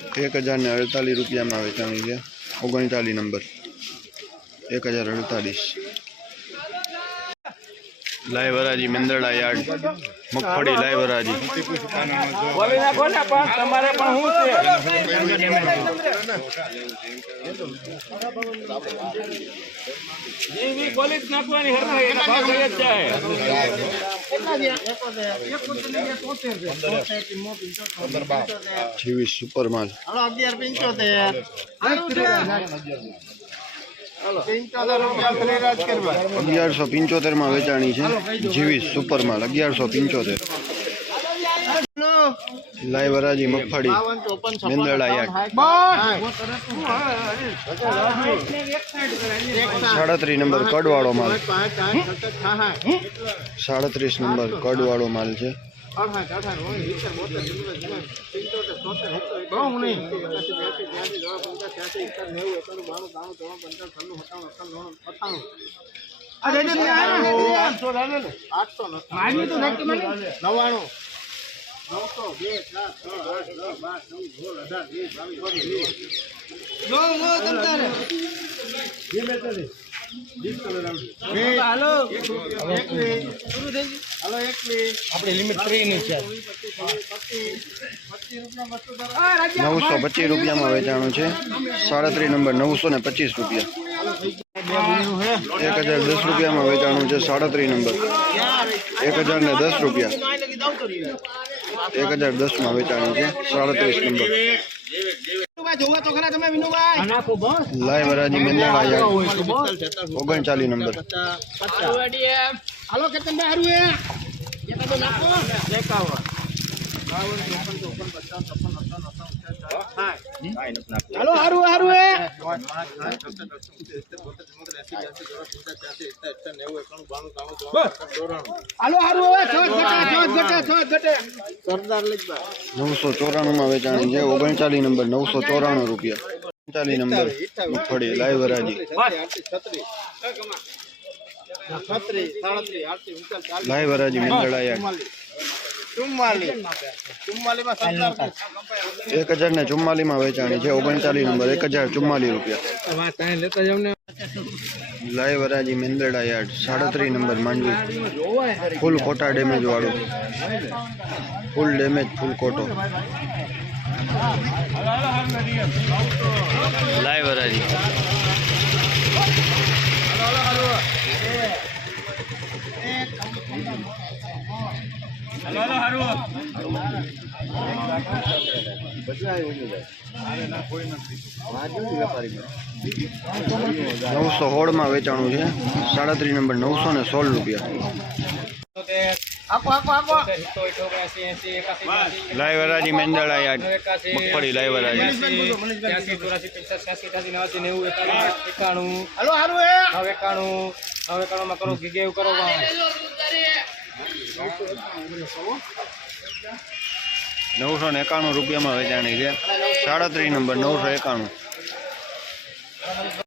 1048 रुपया में वेचाणी है। 39 नंबर 1048। लाइव हराजी मेंदरडा यार्ड मगफड़ी लाइव हराजी। सुपर माल 1175 में वेचाणी है। जीवीस सुपर माल 1175। लाइव हराजी मगफड़ी मेंदरडा यार्ड 37 नंबर कड़वाड़ो माल। 37 नंबर कड़वाड़ो माल है। अपनी लिमिट 925 रुपया में वेचाणु है। 37 नंबर 925 रुपया। 1010 रुपया में वेचाणु है। 37 नंबर 1010 रुपया। 1010 में वेचाणु है। 37 नंबर लाइव हराजी मेंदरडा यार्ड 39 नंबर। हेलो हारू हारू है हेलो हारू है 994 में वेचाणी है। 39 नंबर 994 रुपया। 39 नंबर मगफड़ी लाइव हराजी। लाइव हराजी मेंदरडा यार्ड 1044 में वेचाणी है। 39 नंबर 1044 रुपया। लाइव हराजी मेंदरडा यार्ड 37 नंबर मांडवी फूल कोटा डेमेज वालों। फूल डेमेज फूल कोटो लाइव हराजी। नौ 916 में वेचाणु है। 37 नंबर 916 रुपया। लाइव हराजी मेंदरडा यार्ड मगफड़ी लाइव हराजी। हेलो हारू है 91 में करो गिगे करो 991 रुपया में वेचाणी है। 37 नंबर 991।